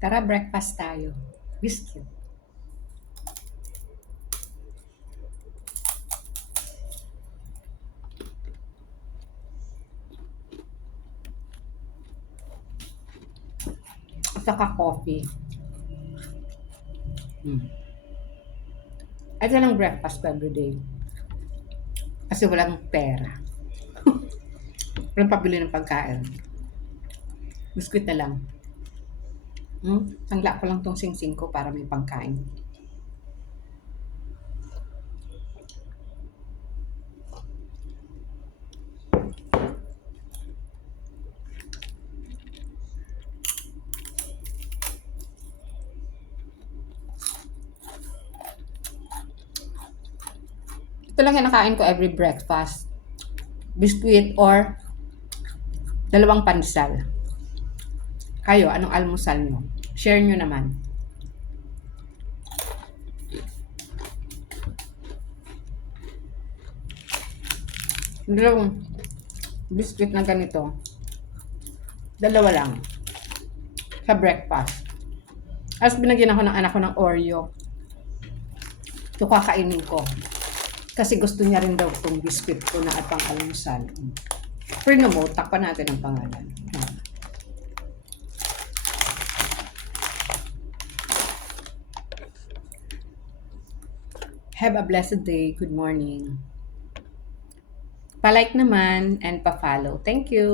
Tara, breakfast tayo. Biscuit. At saka coffee. Mm. Ito lang breakfast ko everyday. Kasi walang pera. Walang pabili ng pagkain. Biscuit na lang. Tangla ko lang tong sing-sing ko para may pangkain. Ito lang kinakain ko every breakfast. Biscuit or dalawang pansal. Kayo, anong almusal nyo? Share nyo naman. Dalawang biscuit na ganito. Dalawa lang. Sa breakfast. Tapos binagyan ako ng anak ko ng Oreo. Ito kakainin ko. Kasi gusto niya rin daw itong biscuit ko na at pang almusal. Pero mo, takpan natin ang pangalan. Have a blessed day. Good morning. Pa-like naman and pa-follow. Thank you.